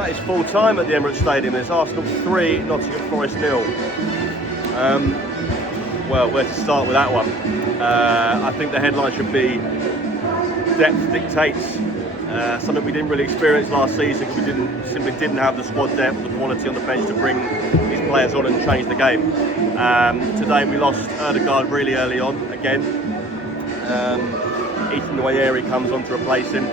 That is full time at the Emirates Stadium. It's Arsenal 3, Nottingham Forest 0. Well, where to start with that one? I think the headline should be depth dictates. Something we didn't really experience last season because we simply didn't have the squad depth, the quality on the bench to bring these players on and change the game. Today we lost Ødegaard really early on again. Ethan Nwaeri comes on to replace him.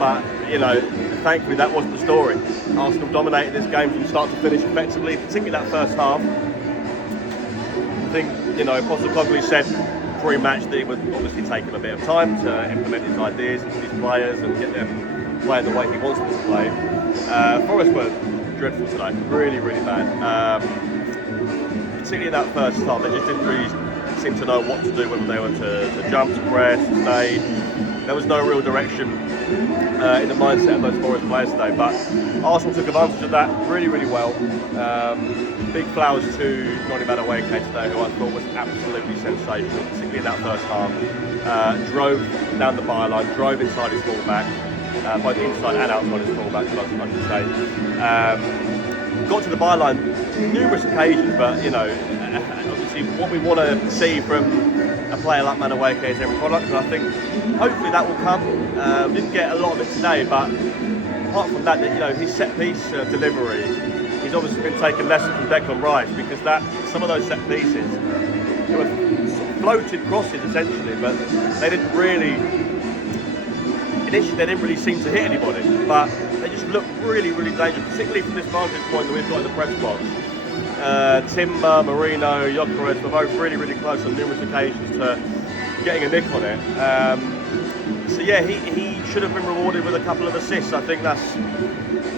But, you know, thankfully that wasn't the story. Arsenal dominated this game from start to finish effectively, particularly that first half. I think, you know, Postecoglou said pre-match that it would obviously take him a bit of time to implement his ideas into his players and get them playing the way he wants them to play. Forest were dreadful today, really, really bad. Particularly that first half, they just didn't really seem to know what to do, whether they were to jump, to press, to stay. There was no real direction in the mindset of those Forest players today, but Arsenal took advantage of that really, really well. Big flowers to Nottingham Forest today, who I thought was absolutely sensational, particularly in that first half. Drove down the byline, drove inside his fullback, both inside and outside his fullback, I should say. Got to the byline numerous occasions, but you know, obviously what we want to see from a player like Madueke is every product, and I think hopefully that will come. We didn't get a lot of it today, but apart from that, you know, his set piece delivery, he's obviously been taking lessons from Declan Rice, because some of those set pieces, they were floated crosses essentially, but they didn't really seem to hit anybody, but they just looked really, really dangerous, particularly from this vantage point that we've got in the press box. Timber, Marino, Gyökeres were both really, really close on numerous occasions to getting a nick on it. So yeah, he should have been rewarded with a couple of assists. I think that's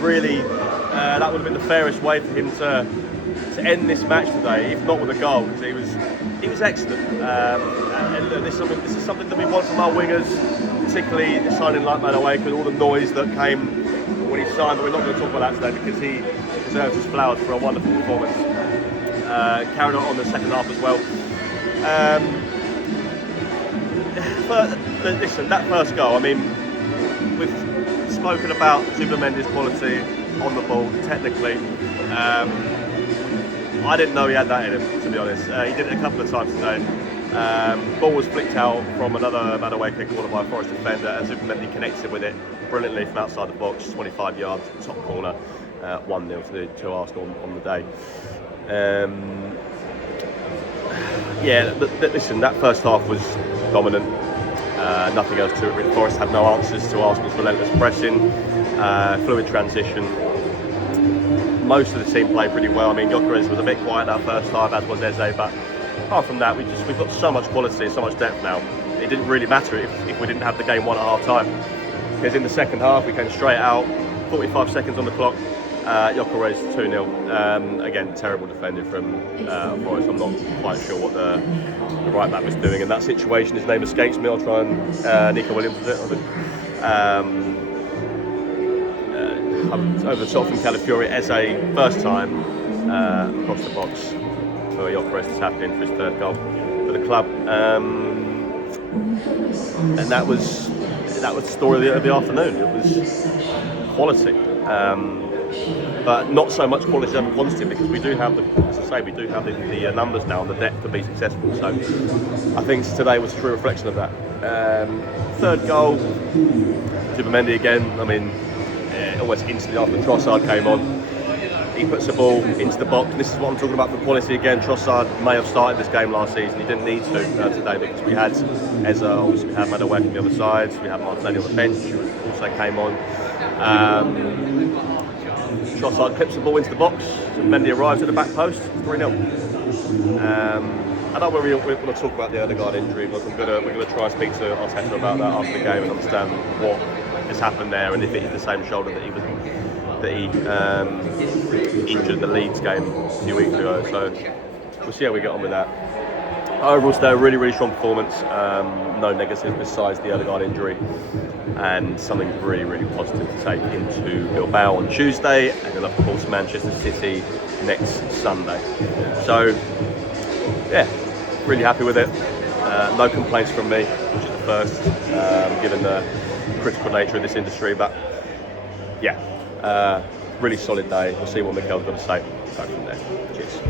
really, that would have been the fairest way for him to end this match today, if not with a goal, because he was excellent. And this is something that we want from our wingers, particularly signing like Madueke with all the noise that came when he signed, but we're not going to talk about that today because he deserves his flowers for a wonderful performance. Carried on the second half as well. But listen, that first goal, I mean, we've spoken about Zubimendi's quality on the ball, technically. I didn't know he had that in him, to be honest. He did it a couple of times today. Ball was flicked out from another Madueke corner by a Forest defender, and Zubimendi connected with it brilliantly from outside the box, 25 yards, top corner, 1-0 to Arsenal on the day. Yeah, listen, that first half was dominant. Nothing else to it. Forest had no answers to Arsenal's relentless pressing, fluid transition. Most of the team played pretty well. I mean, Gyökeres was a bit quiet that first half, as was Eze, but apart from that, we've got so much quality, so much depth now. It didn't really matter if we didn't have the game won at half time, because in the second half we came straight out, 45 seconds on the clock. Gyökeres 2-0. Again, terrible defending from Forest. I'm not quite sure what the right back was doing in that situation. His name escapes me. I'll try and Nico Williams was it? Over the top from Calafiori. Eze, first time across the box for Gyökeres to tap in for his third goal for the club. And that was the story of the afternoon. It was quality. But not so much quality over quantity, because we do have the numbers now and the depth to be successful. So I think today was a true reflection of that. Third goal, Zubimendi again. I mean, almost instantly after Trossard came on, he puts the ball into the box. This is what I'm talking about for quality again. Trossard may have started this game last season. He didn't need to today, because we had Eze, obviously we had Madueke on the other side, we had Martinelli on the bench, who also came on. Trossard clips the ball into the box, and Mendy arrives at the back post, 3-0. I know we're going to talk about the Ødegaard injury, but we're going to try and speak to Arteta about that after the game and understand what has happened there, and if it is the same shoulder that he injured in the Leeds game a few weeks ago. So we'll see how we get on with that. Overall, still a really, really strong performance. No negatives besides the Ødegaard injury, and something really, really positive to take into Bilbao on Tuesday, and then of course Manchester City next Sunday. So yeah, really happy with it. No complaints from me, which is the first, given the critical nature of this industry. But yeah, really solid day. We'll see what Mikel's got to say. Go from there. Cheers.